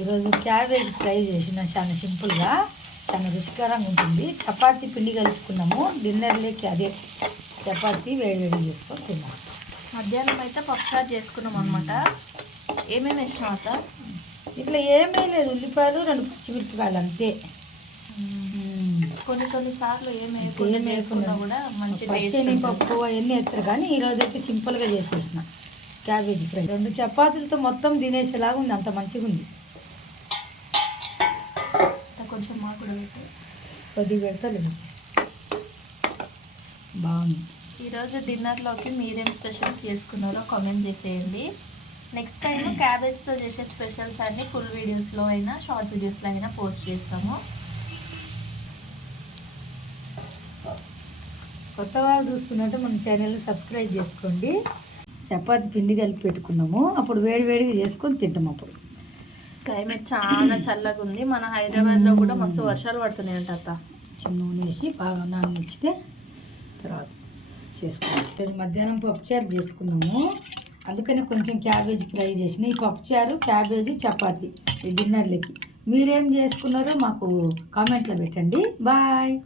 ఈరోజు cabbage fry చేసిన చాలా సింపుల్గా చాలా రుచికరంగా ఉంటుంది. చపాతీ పిండి కలుపుకున్నాము. డిన్నర్లోకి అదే చపాతీ వేడి వేడి చేసుకొని తిన్నాం. మధ్యాహ్నం అయితే పప్పుచారు చేసుకున్నాం అనమాట ఏమేమి వేసినాం అత్త? ఇట్లా ఏమీ లేదు. ఉల్లిపాయలు రెండు పచ్చిమిరపకాయలు అంతే. కొన్ని కొన్ని సార్లు ఏం ఏం వేయకుండా చేసుకున్నా వేసుకున్నాం. కూడా మంచి పచ్చని పప్పు అవన్నీ వేస్తారు. కానీ ఈరోజు అయితే సింపుల్గా చేసేసిన క్యాబేజీ ఫ్రై. రెండు చపాతీలతో మొత్తం తినేసేలాగా ఉంది. అంత మంచిగా ఉంది. కొంచెం మాకు కూడా పెట్టు. కొద్దిగా పెడతలేదు బాగుంది. ఈరోజు డిన్నర్లోకి మీరేం స్పెషల్స్ చేసుకున్నారో కామెంట్ చేసేయండి. నెక్స్ట్ టైం క్యాబేజ్తో చేసే స్పెషల్స్ అన్ని ఫుల్ వీడియోస్లో అయినా షార్ట్ వీడియోస్లో అయినా పోస్ట్ చేస్తాము. కొత్త వాళ్ళు చూస్తున్నట్టు మన ఛానల్ని సబ్స్క్రైబ్ చేసుకోండి. చపాతి పిండి కలిపి పెట్టుకున్నాము. అప్పుడు వేడి వేడిగా చేసుకొని తింటాం అప్పుడు. క్లైమేట్ చాలా చల్లగా ఉంది మన హైదరాబాద్లో కూడా మస్తు వర్షాలు పడుతున్నాయంట అత్త. నూనె వేసి బాగా నానిచ్చితే తర్వాత చేసుకున్నాం మధ్యాహ్నం పప్పుచారు చేసుకున్నాము. అందుకని కొంచెం క్యాబేజీ ఫ్రై చేసిన. ఈ పప్పుచారు క్యాబేజీ చపాతి ఈ డిన్నర్లకి. మీరేం చేసుకున్నారో మాకు కామెంట్లో పెట్టండి. బాయ్.